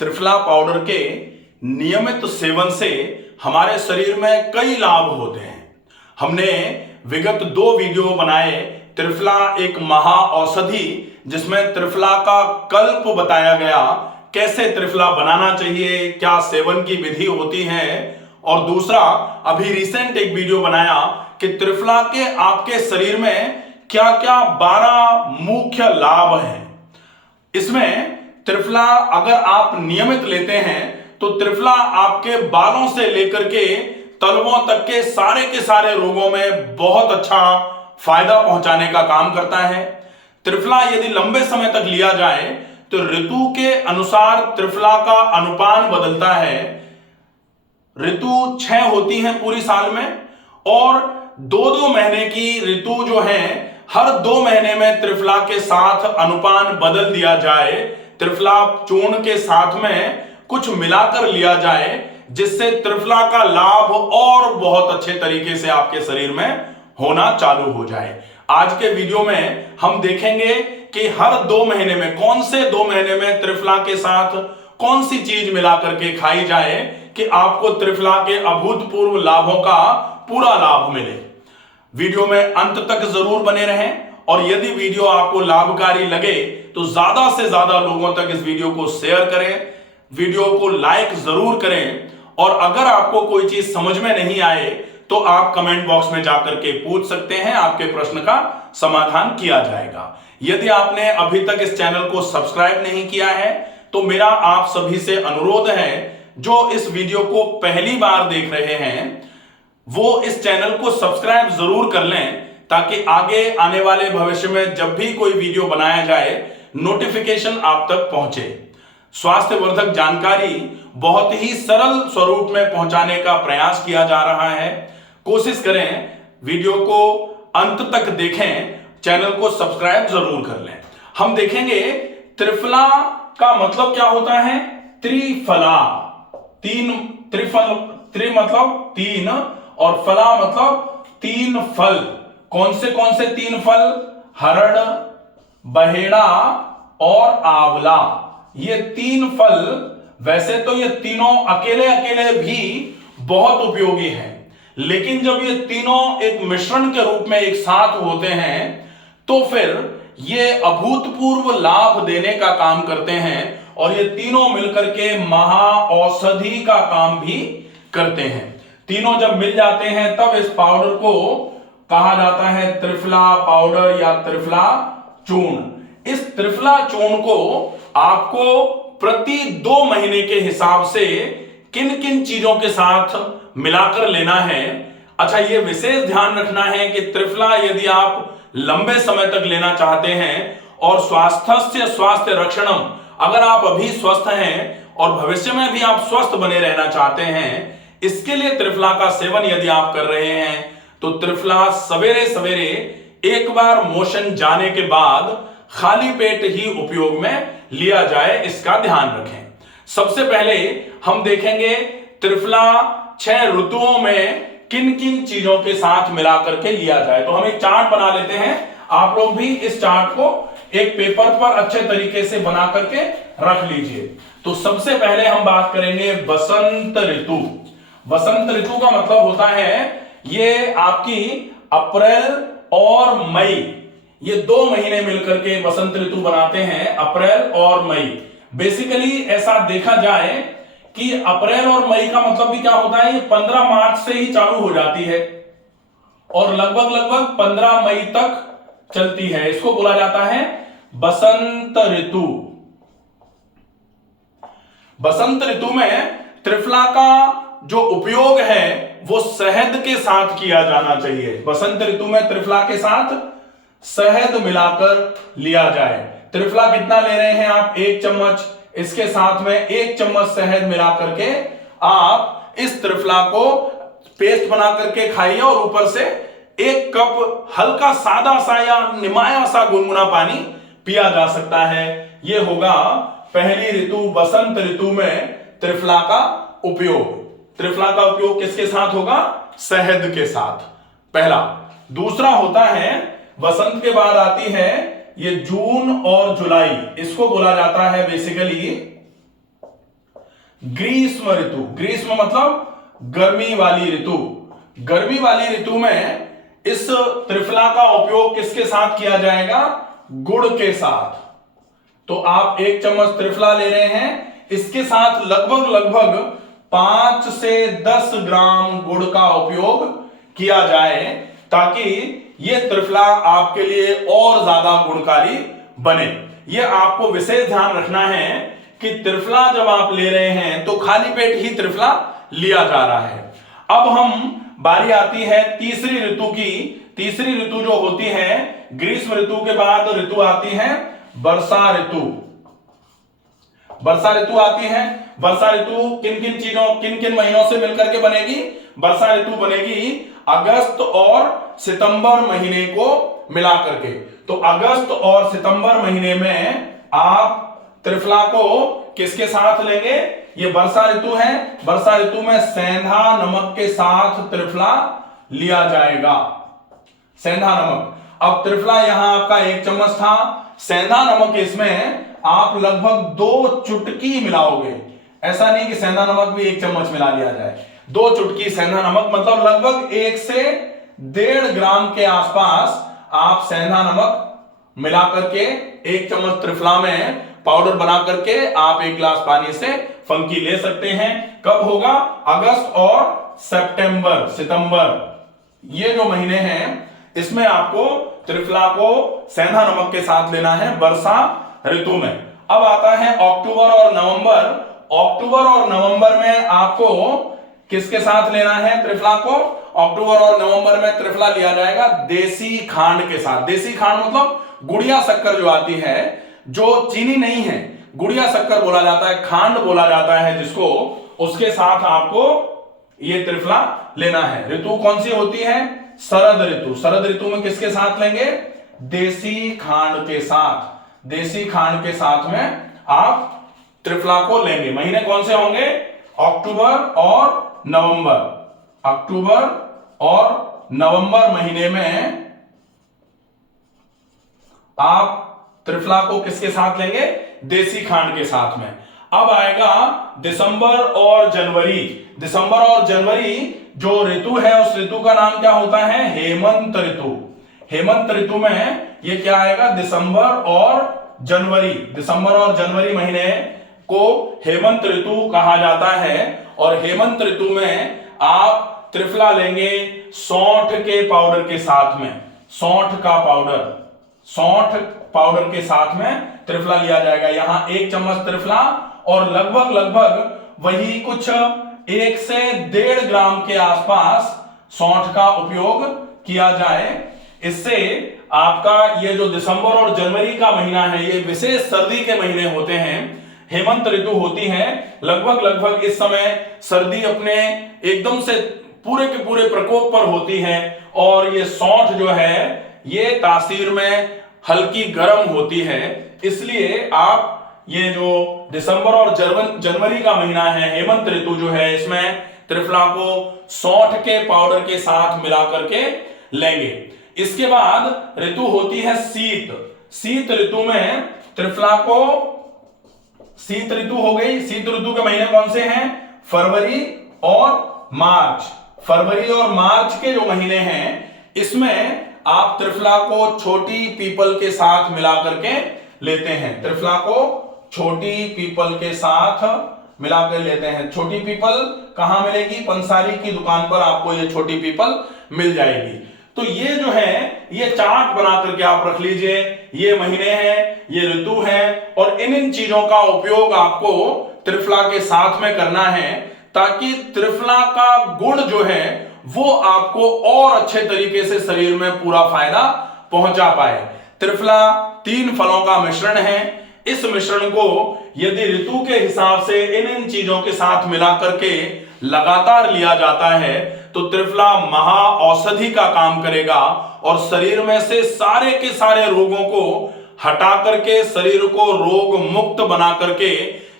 Triphala powder के नियमित seven से हमारे शरीर में कई लाभ होते हैं। हमने विगत 2 वीडियो बनाए, त्रिफला एक महा औषधि, जिसमें त्रिफला का कल्प बताया गया, कैसे त्रिफला बनाना चाहिए, क्या सेवन की विधि होती है। और दूसरा अभी रिसेंट एक वीडियो बनाया कि त्रिफला के आपके शरीर में क्या क्या 12 मुख्य लाभ हैं। इसमें त्रिफला अगर आप नियमित लेते हैं तो त्रिफला आपके बालों से लेकर के तलवों तक के सारे रोगों में बहुत अच्छा फायदा पहुंचाने का काम करता है। त्रिफला यदि लंबे समय तक लिया जाए तो ऋतु के अनुसार त्रिफला का अनुपान बदलता है। ऋतु 6 होती हैं पूरी साल में, और 2-2 महीने की ऋतु जो है, हर 2 महीने में त्रिफला के साथ अनुपान बदल दिया जाए, त्रिफला चूर्ण के साथ में कुछ मिलाकर लिया जाए, जिससे त्रिफला का लाभ और बहुत अच्छे तरीके से आपके शरीर में होना चालू हो जाए। आज के वीडियो में हम देखेंगे कि हर 2 महीने में, कौन से 2 महीने में त्रिफला के साथ कौन सी चीज मिलाकर के खाई जाए कि आपको त्रिफला के अभूतपूर्व लाभों का पूरा लाभ मिले। वीडियो में अंत तक जरूर बने रहें, और यदि वीडियो आपको लाभकारी लगे तो ज्यादा से ज्यादा लोगों तक इस वीडियो को शेयर करें, वीडियो को लाइक जरूर करें। और अगर आपको कोई चीज समझ में नहीं आए तो आप कमेंट बॉक्स में जाकर के पूछ सकते हैं, आपके प्रश्न का समाधान किया जाएगा। यदि आपने अभी तक इस चैनल को सब्सक्राइब नहीं किया है तो मेरा आप सभी से अनुरोध है, जो इस वीडियो को पहली बार देख रहे हैं वो इस चैनल को सब्सक्राइब जरूर कर लें, ताकि आगे आने वाले भविष्य में जब भी कोई वीडियो बनाया जाए नोटिफिकेशन आप तक पहुंचे। स्वास्थ्यवर्धक जानकारी बहुत ही सरल स्वरूप में पहुंचाने का प्रयास किया जा रहा है। कोशिश करें वीडियो को अंत तक देखें, चैनल को सब्सक्राइब जरूर कर लें। हम देखेंगे त्रिफला का मतलब क्या होता है। त्रिफला, त्रि मतलब 3 और फला मतलब 3 फल। कौन से 3 फल? हरड़, बहेड़ा और आंवला। ये 3 फल, वैसे तो ये तीनों अकेले अकेले भी बहुत उपयोगी हैं, लेकिन जब ये तीनों एक मिश्रण के रूप में एक साथ होते हैं तो फिर ये अभूतपूर्व लाभ देने का काम करते हैं, और ये तीनों मिलकर के महा औषधि का काम भी करते हैं। तीनों जब मिल जाते हैं तब इस पाउडर को कहा जाता है त्रिफला पाउडर या त्रिफला चूर्ण। इस त्रिफला चूर्ण को आपको प्रति 2 महीने के हिसाब से किन किन चीजों के साथ मिलाकर लेना है। अच्छा, यह विशेष ध्यान रखना है कि त्रिफला यदि आप लंबे समय तक लेना चाहते हैं और स्वास्थ्य रक्षणम, अगर आप अभी स्वस्थ हैं और भविष्य में भी आप स्वस्थ बने रहना चाहते हैं, इसके लिए त्रिफला का सेवन यदि आप कर रहे हैं तो त्रिफला सवेरे सवेरे एक बार मोशन जाने के बाद खाली पेट ही उपयोग में लिया जाए, इसका ध्यान रखें। सबसे पहले हम देखेंगे त्रिफला 6 ऋतुओं में किन किन चीजों के साथ मिलाकर के लिया जाए। तो हम एक चार्ट बना लेते हैं, आप लोग भी इस चार्ट को एक पेपर पर अच्छे तरीके से बना करके रख लीजिए। तो सबसे पहले हम बात करेंगे बसंत ऋतु। बसंत ऋतु का मतलब होता है ये आपकी अप्रैल और मई, ये 2 महीने मिलकर के बसंत ऋतु बनाते हैं, अप्रैल और मई। बेसिकली ऐसा देखा जाए कि अप्रैल और मई का मतलब भी क्या होता है, ये 15 मार्च से ही चालू हो जाती है और लगभग 15 मई तक चलती है। इसको बोला जाता है बसंत ऋतु। बसंत ऋतु में त्रिफला का जो उपयोग है वो शहद के साथ किया जाना चाहिए। बसंत ऋतु में त्रिफला के साथ शहद मिलाकर लिया जाए। त्रिफला कितना ले रहे हैं आप? 1 चम्मच। इसके साथ में 1 चम्मच शहद मिला करके आप इस त्रिफला को पेस्ट बना करके खाइए, और ऊपर से 1 कप हल्का सादा सा या निमाया सा गुनगुना पानी पिया जा सकता है। यह होगा पहली ऋतु बसंत ऋतु में त्रिफला का उपयोग। त्रिफला का उपयोग किसके साथ होगा? शहद के साथ, पहला। दूसरा होता है, बसंत के बाद आती है ये जून और जुलाई, इसको बोला जाता है बेसिकली ग्रीष्म ऋतु, ग्रीष्म मतलब गर्मी वाली ऋतु। गर्मी वाली ऋतु में इस त्रिफला का उपयोग किसके साथ किया जाएगा? गुड़ के साथ। तो आप 1 चम्मच त्रिफला ले रहे हैं, इसके साथ लगभग लगभग 5 से 10 ग्राम गुड़ का उपयोग किया जाए, ताकि यह त्रिफला आपके लिए और ज्यादा गुणकारी बने। यह आपको विशेष ध्यान रखना है कि त्रिफला जब आप ले रहे हैं तो खाली पेट ही त्रिफला लिया जा रहा है। अब हम बारी आती है तीसरी ऋतु की। तीसरी ऋतु जो होती है, ग्रीष्म ऋतु के बाद ऋतु आती है वर्षा ऋतु। वर्षा ऋतु आती है। वर्षा ऋतु किन किन चीजों, किन किन महीनों से मिलकर के बनेगी? वर्षा ऋतु बनेगी अगस्त और सितंबर महीने को मिला करके। तो अगस्त और सितंबर महीने में आप त्रिफला को किसके साथ लेंगे? ये वर्षा ऋतु है, वर्षा ऋतु में सेंधा नमक के साथ त्रिफला लिया जाएगा। सेंधा नमक, अब त्रिफला यहां आपका 1 चम्मच था, सेंधा नमक इसमें आप लगभग 2 चुटकी मिलाओगे। ऐसा नहीं कि सेंधा नमक भी 1 चम्मच मिला लिया जाए, 2 चुटकी सेंधा नमक, मतलब लगभग 1 से 1.5 ग्राम के आसपास आप सेंधा नमक मिला करके 1 चम्मच त्रिफला में पाउडर बना करके आप 1 गिलास पानी से फंकी ले सकते हैं। कब होगा? अगस्त और सितंबर, ये जो महीने हैं इसमें आपको त्रिफला को सेंधा नमक के साथ लेना है वर्षा ऋतु में। अब आता है अक्टूबर और नवंबर। अक्टूबर और नवंबर में आपको किसके साथ लेना है त्रिफला को? अक्टूबर और नवंबर में त्रिफला लिया जाएगा देसी खांड के साथ। देसी खांड मतलब गुड़िया शक्कर जो आती है, जो चीनी नहीं है, गुड़िया शक्कर बोला जाता है, खांड बोला जाता है जिसको, उसके साथ आपको ये त्रिफला लेना है। ऋतु कौन सी होती है? शरद ऋतु। शरद ऋतु में किसके साथ लेंगे? देसी खांड के साथ। देसी खांड के साथ में आप त्रिफला को लेंगे। महीने कौन से होंगे? अक्टूबर और नवंबर। अक्टूबर और नवंबर महीने में आप त्रिफला को किसके साथ लेंगे? देसी खांड के साथ में। अब आएगा दिसंबर और जनवरी। दिसंबर और जनवरी जो ऋतु है, उस ऋतु का नाम क्या होता है? हेमंत ऋतु। हेमंत ऋतु में ये क्या आएगा? दिसंबर और जनवरी। दिसंबर और जनवरी महीने को हेमंत ऋतु कहा जाता है। और हेमंत ऋतु में आप त्रिफला लेंगे सौंठ के पाउडर के साथ में। सौंठ का पाउडर, सौंठ पाउडर के साथ में त्रिफला लिया जाएगा। यहां 1 चम्मच त्रिफला और लगभग लगभग वही कुछ 1 से 1.5 ग्राम के आसपास सौंठ का उपयोग किया जाए। इससे आपका ये जो दिसंबर और जनवरी का महीना है, ये विशेष सर्दी के महीने होते हैं, हेमंत ऋतु होती है। लगभग लगभग इस समय सर्दी अपने एकदम से पूरे के पूरे प्रकोप पर होती है, और ये सौंठ जो है ये तासीर में हल्की गर्म होती है। इसलिए आप ये जो दिसंबर और जनवरी का महीना है, हेमंत ऋतु जो है, इसमें त्रिफला को सौंठ के पाउडर के साथ मिला करके लेंगे। इसके बाद ऋतु होती है शीत। शीत ऋतु में त्रिफला को, शीत ऋतु हो गई। शीत ऋतु के महीने कौन से हैं? फरवरी और मार्च। फरवरी और मार्च के जो महीने हैं, इसमें आप त्रिफला को छोटी पीपल के साथ मिला करके लेते हैं। त्रिफला को छोटी पीपल के साथ मिलाकर लेते हैं। छोटी पीपल कहां मिलेगी? पंसारी की दुकान पर आपको ये छोटी पीपल मिल जाएगी। तो ये जो है, ये चार्ट बना करके आप रख लीजिए। ये महीने हैं, ये ऋतु है, और इन चीजों का उपयोग आपको त्रिफला के साथ में करना है, ताकि त्रिफला का गुण जो है वो आपको और अच्छे तरीके से शरीर में पूरा फायदा पहुंचा पाए। त्रिफला 3 फलों का मिश्रण है। इस मिश्रण को यदि ऋतु के हिसाब से इन चीजों के साथ मिला करके लगातार लिया जाता है, तो त्रिफला महा औषधि का काम करेगा और शरीर में से सारे के सारे रोगों को हटा करके शरीर को रोग मुक्त बना करके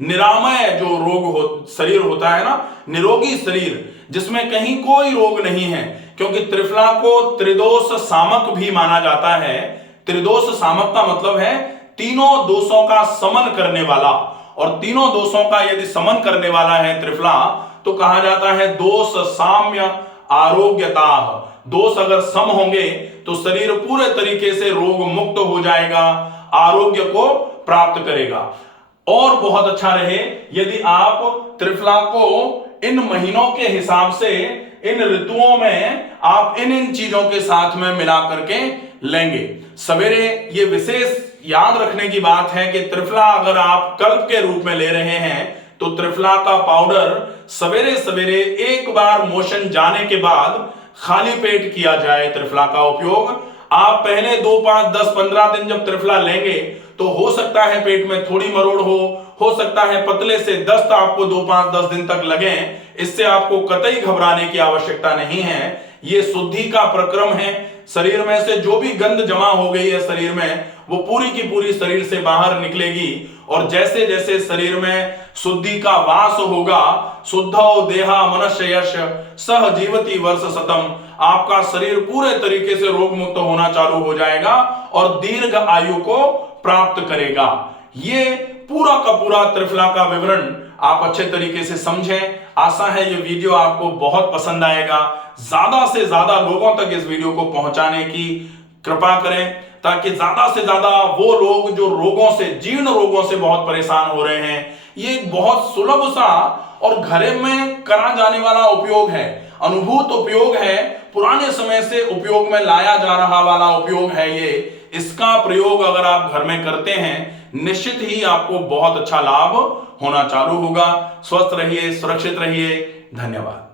निरामय जो शरीर होता है ना, निरोगी शरीर जिसमें कहीं कोई रोग नहीं है, क्योंकि त्रिफला को त्रिदोष सामक भी माना जाता है। त्रिदोष सामक का मतलब है तीनों दोषों का समन करने वाला, और तीनों दोषों का यदि समन करने वाला है त्रिफला, तो कहा जाता है दोष साम्य आरोग्यता। दोष अगर सम होंगे तो शरीर पूरे तरीके से रोग मुक्त हो जाएगा, आरोग्य को प्राप्त करेगा। और बहुत अच्छा रहे यदि आप त्रिफला को इन महीनों के हिसाब से, इन ऋतुओं में आप इन इन चीजों के साथ में मिला करके लेंगे। सवेरे ये विशेष याद रखने की बात है कि त्रिफला अगर आप कल्प के रूप में ले रहे हैं तो त्रिफला का पाउडर सवेरे सवेरे एक बार मोशन जाने के बाद खाली पेट किया जाए। त्रिफला का उपयोग आप पहले 2, 5, 10, 15 दिन जब त्रिफला लेंगे तो हो सकता है पेट में थोड़ी मरोड़ हो सकता है पतले से दस्त आपको 2, 5, 10 दिन तक लगे। इससे आपको कतई घबराने की आवश्यकता नहीं है। ये शुद्धि का प्रक्रम है। शरीर में से जो भी गंध जमा हो गई है शरीर में, वो पूरी की पूरी शरीर से बाहर निकलेगी। और जैसे जैसे शरीर में शुद्धि का वास होगा, शुद्धो देहा मनुष्य यश सह जीवति वर्ष शतम, आपका शरीर पूरे तरीके से रोग मुक्त होना चालू हो जाएगा और दीर्घ आयु को प्राप्त करेगा। ये पूरा का पूरा त्रिफला का विवरण आप अच्छे तरीके से समझें। आशा है ये वीडियो आपको बहुत पसंद आएगा। ज्यादा से ज्यादा लोगों तक इस वीडियो को पहुंचाने की कृपा करें, ताकि ज्यादा से ज्यादा वो लोग जो रोगों से, जीर्ण रोगों से बहुत परेशान हो रहे हैं, ये एक बहुत सुलभ सा और घरे में करा जाने वाला उपयोग है, अनुभूत उपयोग है, पुराने समय से उपयोग में लाया जा रहा वाला उपयोग है ये। इसका प्रयोग अगर आप घर में करते हैं, निश्चित ही आपको बहुत अच्छा लाभ होना चालू होगा। स्वस्थ रहिए, सुरक्षित रहिए। धन्यवाद।